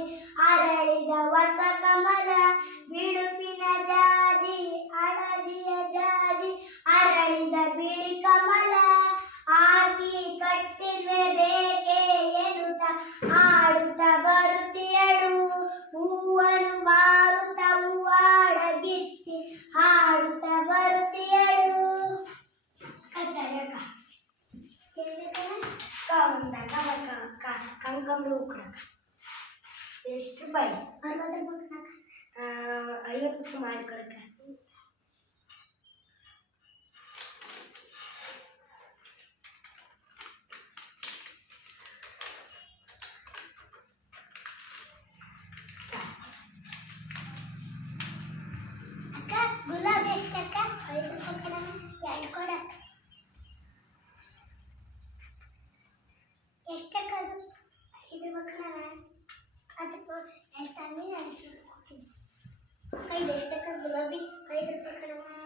ನೋಡಿ ಅರಳಿದ ಹೊಸ ಕಮಲ ಬಿಳುಪಿನ ಜಾಜಿ ಹಳದಿಯ ಜಾಜಿ ಅರಳಿದ ಬಿಳಿ ಕಮಲ ಆಗಿ ಕಟ್ಟಿಲ್ವೆ ಬೇಕೆ ಎನ್ನುತ್ತ ಆಡುತ್ತ ಬರುತ್ತಿಯಳು ಹೂವನ್ನು ಮಾರುತ್ತ ಹೂವಾಡಗಿತ್ತಿ ಹಾಡುತ್ತ ಬರುತ್ತಿಯಳು ಕಂಕಂಬ್ರ ಎಷ್ಟು ರೂಪಾಯಿ 50 ಮಾಡಿಕೊಡಕ ಅಕ್ಕ ಗುಲಾಬಿ ಎಷ್ಟಕ್ಕ 5 ರೂಪಾಯಿ ಕೊಡಕ ಎಷ್ಟಕ್ಕ ಅದು 5 ರೂಪಾಯಿ ಅದು ಎಷ್ಟು ಅನ್ನಿ ಇದು ಎಷ್ಟಕ್ಕ ಗುಲಾಬಿ 5 ರೂಪಾಯಿ